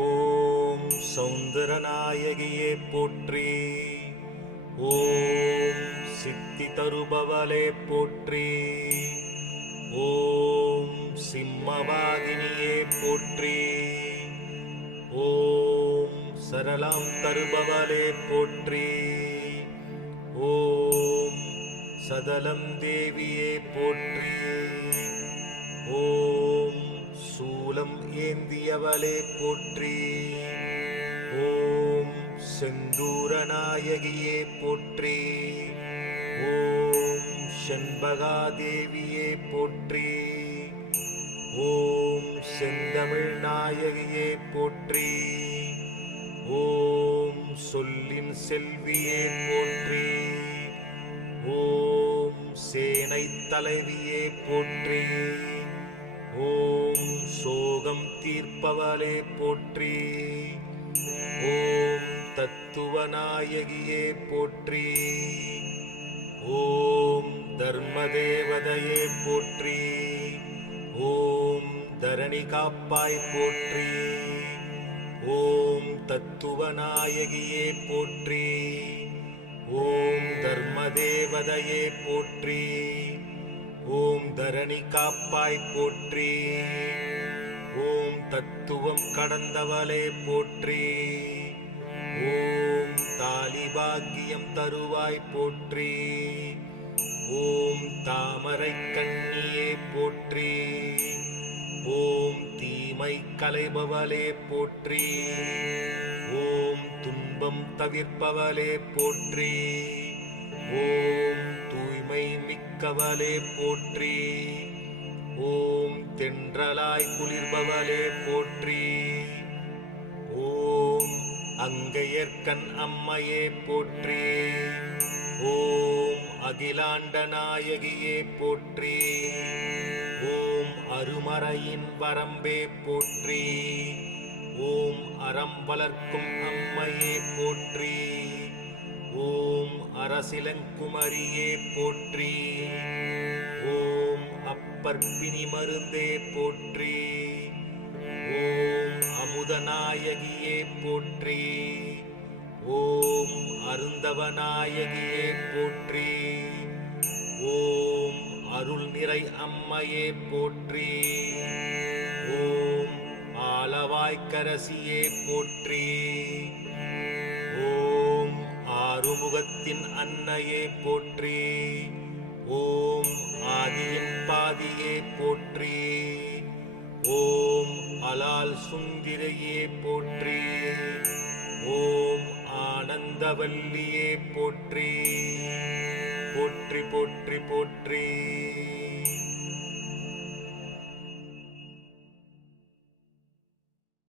ஓம் சௌந்தரநாயகியே போற்றி. ஓம் சித்தி தருபவளே போற்றி. ஓம் சிம்மவாகினியே போற்றி. ஓம் சரளம் தருபவளே போற்றி. ஓம் சதலம் தேவியே போற்றி. ஓம் சூலம் ஏந்தியவளே போற்றி. ஓம் செந்தூரநாயகியே போற்றி. ஓம் செண்பகாதேவியே போற்றி. ஓம் செந்தமிழ் நாயகியே போற்றி. ஓம் சொல்லின் செல்வியே போற்றி. ஓம் சேனை தலைவியே போற்றி. ஓம் சோகம் தீர்ப்பவளே போற்றி. ஓம் தத்துவநாயகியே போற்றி. ஓம் தர்மதேவதையே போற்றி. ஓம் தரணி காப்பாய் போற்றி. ஓம் தத்துவநாயகியே போற்றி. ஓம் தர்மதேவதையே போற்றி. ஓம் தரணி காப்பாய் போற்றி. ஓம் தத்துவம் கடந்தவளே போற்றி. ஓம் தாலிபாக்கியம் தருவாய் போற்றி. ஓம் தாமரை கண்ணியே போற்றி. ஓம் தீமை களைபவளே போற்றி. ஓம் துன்பம் தவிர்ப்பவளே போற்றி. ஓம் தூய்மை மிக்கவளே போற்றி. ஓம் தென்றலாய் குளிர்பவளே போற்றி. ஓம் அங்கையர்கண் அம்மையே போற்றி. ஓம் அகிலாண்ட நாயகியே போற்றி. ஓம் அருமறையின் வரம்பே போற்றி. ஓம் அறம் வளர்க்கும் அம்மையே போற்றி. ஓம் அரசிலங்குமரியே போற்றி. ஓம் அப்பற்பினி மருந்தே போற்றி. ஓம் அமுதநாயகியே போற்றி. ஓம் அருந்தவநாயகியே போற்றி. ஓம் அருள் நிறை அம்மையே போற்றி. ஓம் ஆலவாய்க்கரசியே போற்றி. ஓம் ஆறுமுகத்தின் அன்னையே போற்றி. ஓம் ஆதியின் பாதியே போற்றி. ஓம் அலால் சுந்திரையே போற்றி. ஓம் ஆனந்தவல்லியே போற்றி. போற்றி போற்றி போற்றி.